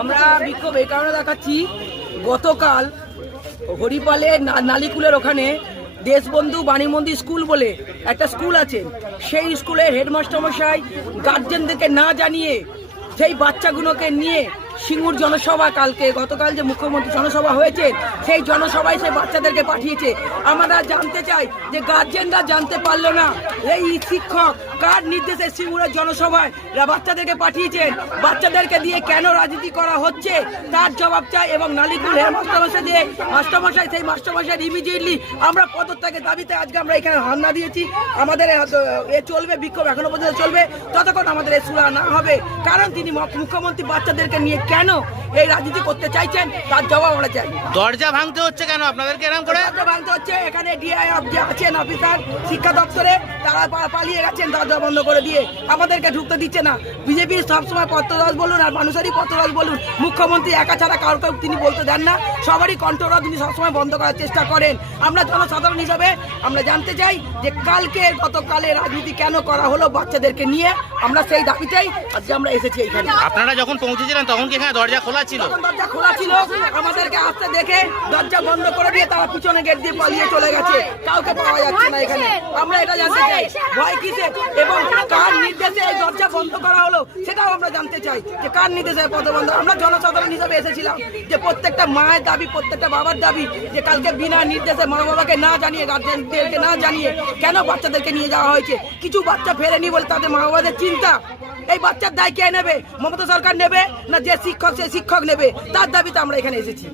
আমরা বিক্ষোভ এই কারণে দেখাচ্ছি, গতকাল হরিপালে নালিকুলের ওখানে দেশবন্ধু বাণীমন্দির স্কুল বলে একটা স্কুল আছে, সেই স্কুলের হেডমাস্টার মশাই গার্জেনদেরকে না জানিয়ে সেই বাচ্চাগুলোকে নিয়ে সিঙ্গুর জনসভা গতকাল যে মুখ্যমন্ত্রী জনসভা হয়েছে সেই জনসভায় সেই বাচ্চাদেরকে পাঠিয়েছে। আমরা জানতে চাই যে গার্জেনরা জানতে পারলো না এই শিক্ষক কার নির্দেশে সিঙ্গুরের জনসভায় বাচ্চাদেরকে পাঠিয়েছেন, বাচ্চাদেরকে দিয়ে কেন রাজনীতি করা হচ্ছে তার জবাব চাই। এবং নালিকুল মাস্টারমশাই দিয়ে মাস্টারমশাই সেই মাস্টারমশাই ইমিডিয়েটলি আমরা পদত্যাগের দাবিতে আজকে আমরা এখানে হান্না দিয়েছি। আমাদের এ চলবে, বিক্ষোভ এখনো পর্যন্ত চলবে যতক্ষণ আমাদের এ সুরা না হবে। কারণ তিনি মুখ্যমন্ত্রী বাচ্চাদেরকে নিয়ে কেন এই রাজনীতি করতে চাইছেন তার জবাব আমরা চাই। দরজা ভাঙতে হচ্ছে কেন আপনাদেরকে এরকম করে? দরজা ভাঙতে হচ্ছে, এখানে ডিআই যে আছেন অফিসার শিক্ষা দপ্তরে তারা পালিয়ে গেছেন দরজা বন্ধ করে দিয়ে, আমাদেরকে ঢুকতে দিচ্ছে না। বিজেপি সবসময় পত্ররস বলুন আর মানুষেরই পত্ররস বলুন, মুখ্যমন্ত্রী একা ছাড়া কারোর তিনি বলতে দেন না, সবারই কণ্ঠরস তিনি সবসময় বন্ধ করার চেষ্টা করেন। আমরা জনসাধারণ হিসাবে আমরা জানতে চাই যে গতকালে রাজনীতি কেন করা হলো বাচ্চাদেরকে নিয়ে, আমরা সেই দাবিতেই আজকে আমরা এসেছি এইখানে। আপনারা যখন পৌঁছেছিলেন তখন কি এখানে দরজা খোলা ছিল? দরজা খোলা ছিল, আমাদেরকে আসতে দেখে দরজা বন্ধ করে দিয়ে তারা পিছনে গেট দিয়ে পালিয়ে চলে গেছে, কাউকে পাওয়া যাচ্ছে না এখানে। আমরা এটা জানতে চাই ভয় কিসে এবং কার নির্দেশে এই দরজা বন্ধ করা হলো সেটাও আমরা জানতে চাই যে কার নির্দেশে পথ বন্ধ। আমরা জনসাধারণ হিসাবে এসেছিলাম যে প্রত্যেকটা মায়ের দাবি, প্রত্যেকটা বাবার দাবি যে কালকে বিনা নির্দেশে মা বাবাকে না জানিয়ে, গার্জেনদেরকে না জানিয়ে কেন বাচ্চাদেরকে নিয়ে যাওয়া হয়েছে। কিছু বাচ্চা ফেরেনি বলে তাদের মা বাবাদের চিন্তা, এই বাচ্চার দায় কে নেবে? মমতা সরকার নেবে না যে শিক্ষক সে শিক্ষক নেবে? তার দাবিতে আমরা এখানে এসেছি।